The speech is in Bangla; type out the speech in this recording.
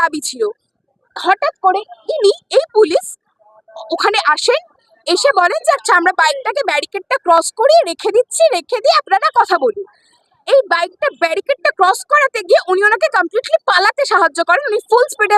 দাবি ছিল হঠাৎ করে ইনি এই পুলিশ ওখানে আসেন, এসে বলেন যে আচ্ছা আমরা বাইকটাকে ব্যারিকেডটা ক্রস করিয়ে রেখে দিচ্ছি, রেখে দিয়ে আপনারা কথা বলুন। এই বাইকটা ব্যারিকেডটা ক্রস করাতে গিয়ে উনি ওনাকে কমপ্লিটলি পালাতে সাহায্য করেন, উনি ফুল স্পিডে